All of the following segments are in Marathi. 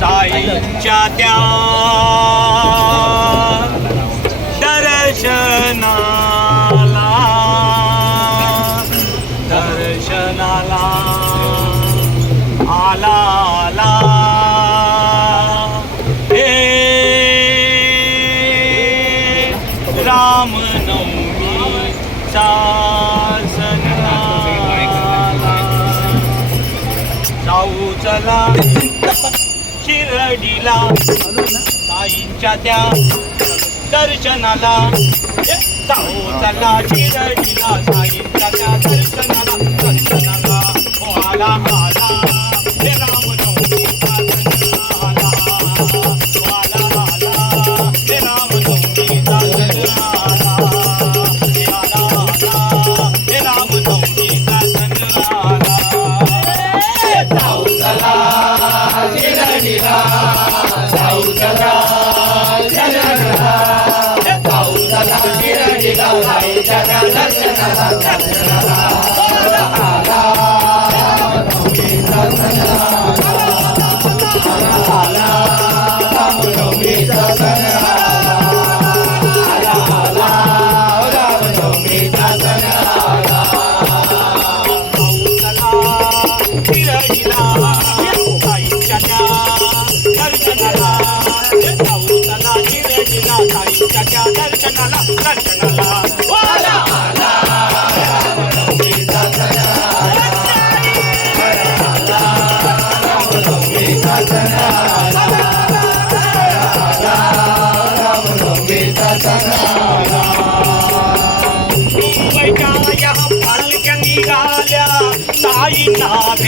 साईच्या त्या दर्शनाला दर्शनाला आला राम जाऊ चला. आडीला. साईंच्या त्या दर्शनाला. जाऊ चला शिरडीला साईंच्या त्या दर्शनाला.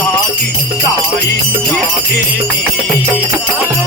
ताकी ताई लागे दी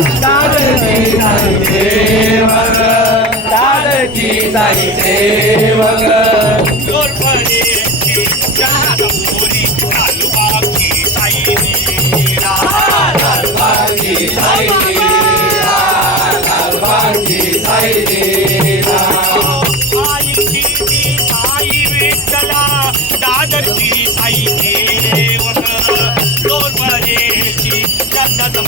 दादरची साई सेवक दादरची साई सेवक जोरपणे दादरची साई देवक लोरपरेची दादा